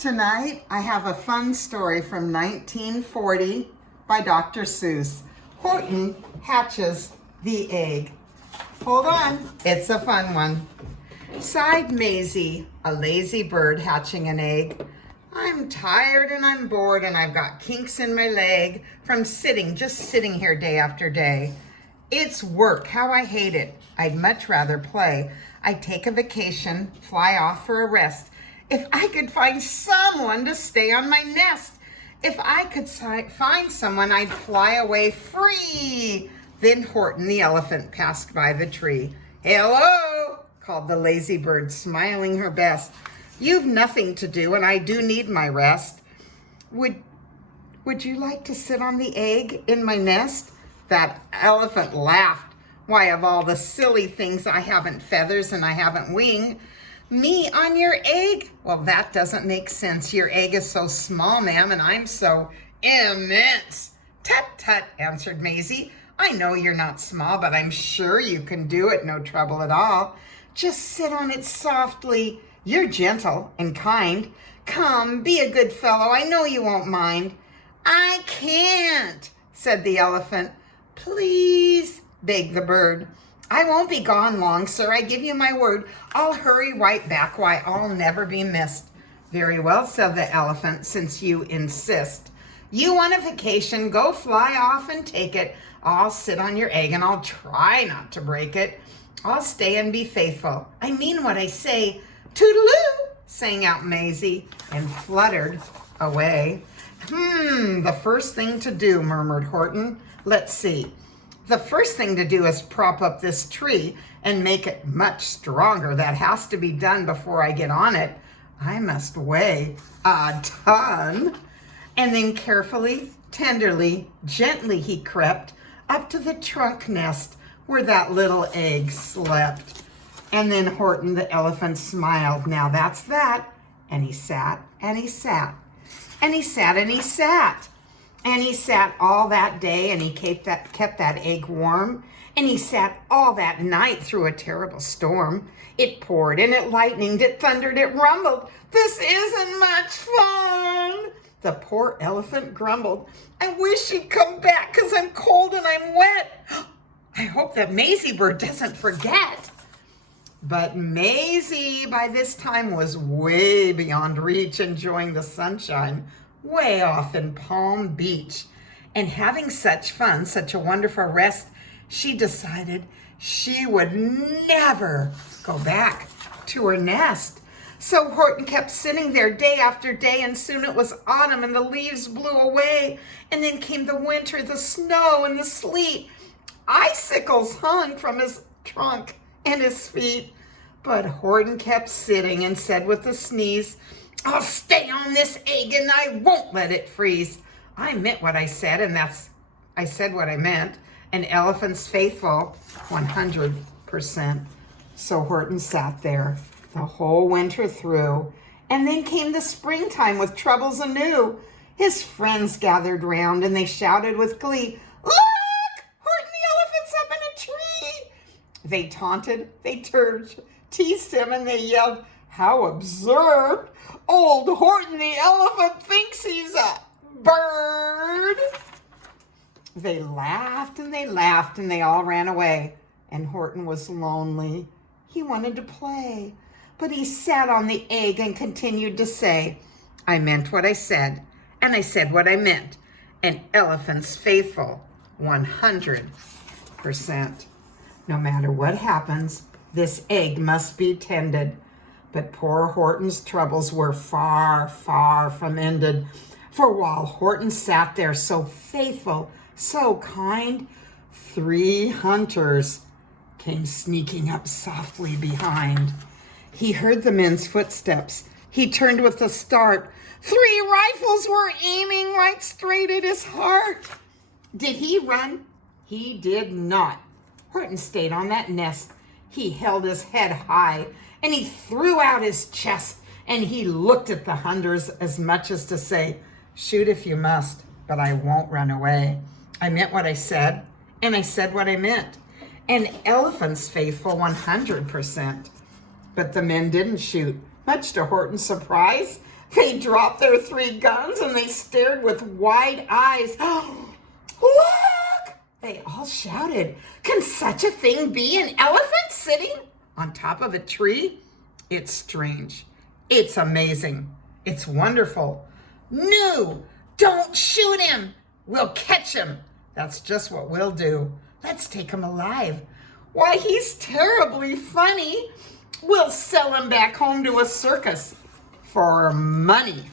Tonight, I have a fun story from 1940 by Dr. Seuss. Horton Hatches the Egg. Hold on, it's a fun one. Sighed Maisie, a lazy bird hatching an egg. I'm tired and I'm bored and I've got kinks in my leg from just sitting here day after day. It's work, how I hate it. I'd much rather play. I'd take a vacation, fly off for a rest. If I could find someone to stay on my nest. If I could find someone, I'd fly away free. Then Horton the elephant passed by the tree. Hello, called the lazy bird, smiling her best. You've nothing to do and I do need my rest. Would you like to sit on the egg in my nest? That elephant laughed. Why, of all the silly things, I haven't feathers and I haven't wing. Me on your egg? Well, that doesn't make sense. Your egg is so small, ma'am, and I'm so immense. Tut, tut, answered Maisie. I know you're not small, but I'm sure you can do it, no trouble at all. Just sit on it softly. You're gentle and kind. Come, be a good fellow. I know you won't mind. I can't, said the elephant. Please, begged the bird. I won't be gone long, sir. I give you my word. I'll hurry right back. Why, I'll never be missed. Very well, said the elephant, since you insist. You want a vacation, go fly off and take it. I'll sit on your egg and I'll try not to break it. I'll stay and be faithful. I mean what I say. Toodaloo, sang out Maisie and fluttered away. The first thing to do, murmured Horton. Let's see. The first thing to do is prop up this tree and make it much stronger. That has to be done before I get on it. I must weigh a ton. And then carefully, tenderly, gently he crept up to the trunk nest where that little egg slept. And then Horton the elephant smiled. Now that's that. And he sat and he sat and he sat and he sat. And he sat all that day and he kept that egg warm. And he sat all that night through a terrible storm. It poured and it lightened, it thundered, it rumbled. This isn't much fun. The poor elephant grumbled. I wish you'd come back because I'm cold and I'm wet. I hope that Maisie bird doesn't forget. But Maisie by this time was way beyond reach, enjoying the sunshine way off in Palm Beach. And having such fun, such a wonderful rest, she decided she would never go back to her nest. So Horton kept sitting there day after day, and soon it was autumn and the leaves blew away. And then came the winter, the snow and the sleet. Icicles hung from his trunk and his feet. But Horton kept sitting and said with a sneeze, I'll stay on this egg and I won't let it freeze. I meant what I said, and I said what I meant. An elephant's faithful 100%. So Horton sat there the whole winter through. And then came the springtime with troubles anew. His friends gathered round and they shouted with glee, Look! Horton the elephant's up in a tree! They taunted, they teased him, and they yelled, How absurd! Old Horton the elephant thinks he's a bird. They laughed and they all ran away. And Horton was lonely. He wanted to play. But he sat on the egg and continued to say, I meant what I said, and I said what I meant. An elephant's faithful 100%. No matter what happens, this egg must be tended. But poor Horton's troubles were far, far from ended. For while Horton sat there so faithful, so kind, 3 hunters came sneaking up softly behind. He heard the men's footsteps. He turned with a start. 3 rifles were aiming right straight at his heart. Did he run? He did not. Horton stayed on that nest. He held his head high, and he threw out his chest, and he looked at the hunters as much as to say, Shoot if you must, but I won't run away. I meant what I said, and I said what I meant. An elephant's faithful 100%. But the men didn't shoot. Much to Horton's surprise, They dropped their 3 guns and they stared with wide eyes. Look! They all shouted. Can such a thing be an elephant sitting on top of a tree? It's strange. It's amazing. It's wonderful. No, don't shoot him. We'll catch him. That's just what we'll do. Let's take him alive. Why, he's terribly funny. We'll sell him back home to a circus for money.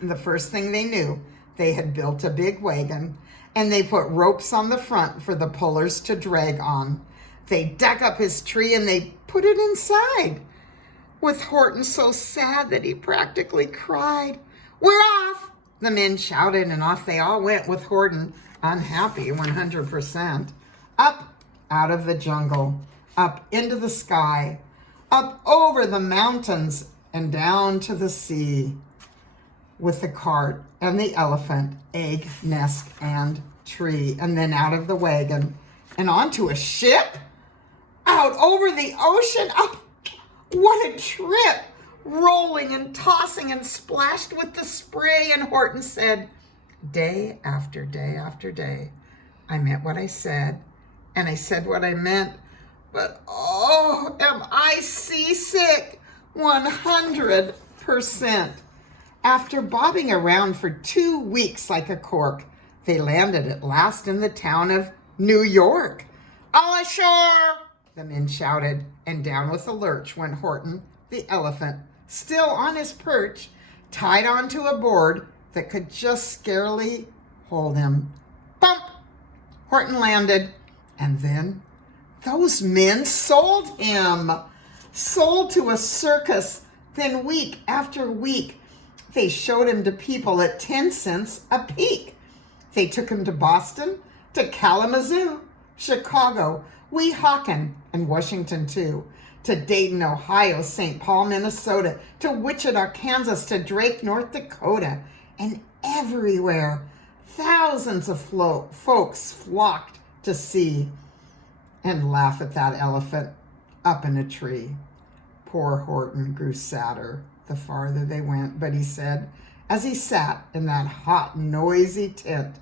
And the first thing they knew, they had built a big wagon and they put ropes on the front for the pullers to drag on. They dug up his tree and they put it inside, with Horton so sad that he practically cried. We're off, the men shouted, and off they all went with Horton, unhappy 100%, up out of the jungle, up into the sky, up over the mountains and down to the sea, with the cart and the elephant, egg, nest, and tree, and then out of the wagon and onto a ship, out over the ocean. Oh, what a trip! Rolling and tossing and splashed with the spray. And Horton said, day after day after day, I meant what I said, and I said what I meant, but oh, am I seasick 100%. After bobbing around for 2 weeks like a cork, they landed at last in the town of New York. All ashore, the men shouted, and down with a lurch went Horton, the elephant, still on his perch, tied onto a board that could just scarcely hold him. Bump! Horton landed, and then those men sold him. Sold to a circus. Then week after week, they showed him to people at 10 cents a peek. They took him to Boston, to Kalamazoo, Chicago, Weehawken, and Washington too, to Dayton, Ohio, St. Paul, Minnesota, to Wichita, Kansas, to Drake, North Dakota, and everywhere thousands of folks flocked to see and laugh at that elephant up in a tree. Poor Horton grew sadder the farther they went, but he said, as he sat in that hot, noisy tent,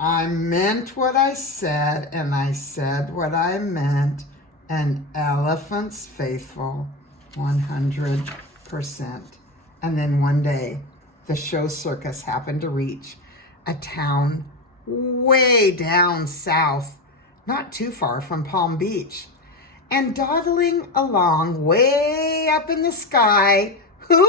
I meant what I said, and I said what I meant. An elephant's faithful 100%. And then one day, the show circus happened to reach a town way down south, not too far from Palm Beach. And dawdling along way up in the sky, who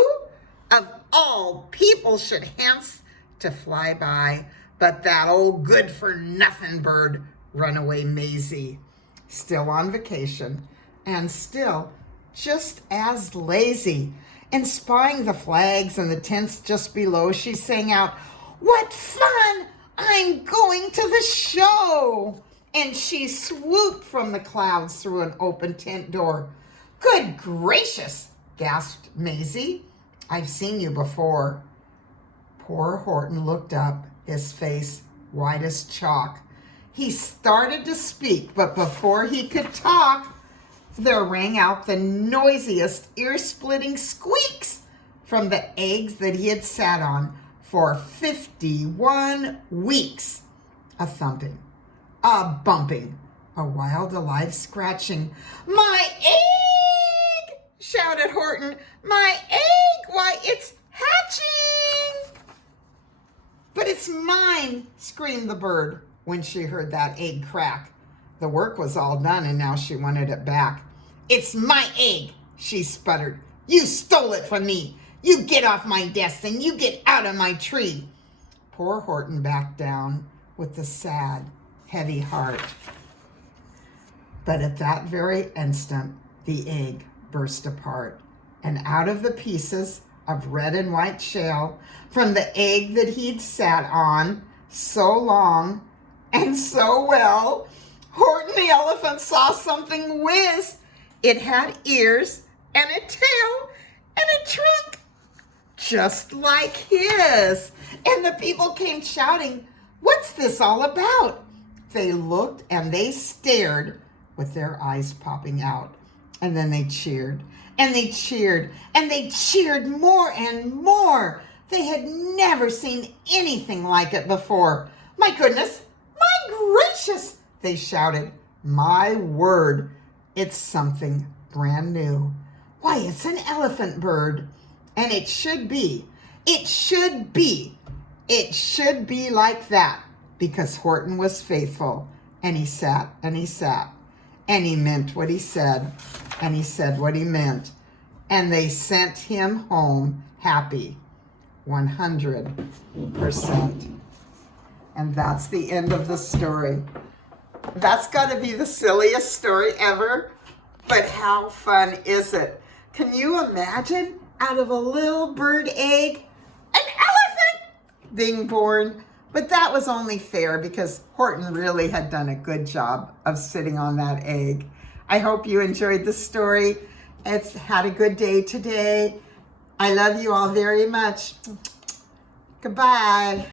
of all people should hance to fly by but that old good-for-nothing bird, Runaway Maisie, still on vacation and still just as lazy. And spying the flags and the tents just below, she sang out, "What fun! I'm going to the show!" And she swooped from the clouds through an open tent door. "Good gracious," gasped Maisie. "I've seen you before." Poor Horton looked up, his face white as chalk. He started to speak, but before he could talk, there rang out the noisiest, ear-splitting squeaks from the eggs that he had sat on for 51 weeks. A thumping, a bumping, a wild, alive scratching. "My egg!" shouted Horton. "My egg! Why, it's hatching!" "But it's mine!" screamed the bird when she heard that egg crack. The work was all done, and now she wanted it back. "It's my egg!" she sputtered. "You stole it from me! You get off my desk and you get out of my tree!" Poor Horton backed down with a sad, heavy heart. But at that very instant, the egg burst apart, and out of the pieces of red and white shell from the egg that he'd sat on so long and so well, Horton the elephant saw something whiz. It had ears and a tail and a trunk just like his. And the people came shouting, "What's this all about?" They looked and they stared with their eyes popping out. And then they cheered, and they cheered, and they cheered more and more. They had never seen anything like it before. My goodness, my gracious, they shouted. My word, it's something brand new. Why, it's an elephant bird. And it should be like that, because Horton was faithful, and he sat, and he sat, and he meant what he said, and he said what he meant, and they sent him home happy, 100%. And that's the end of the story. That's got to be the silliest story ever, but how fun is it? Can you imagine, out of a little bird egg, an elephant being born? But that was only fair because Horton really had done a good job of sitting on that egg. I hope you enjoyed the story. It's had a good day today. I love you all very much. Goodbye.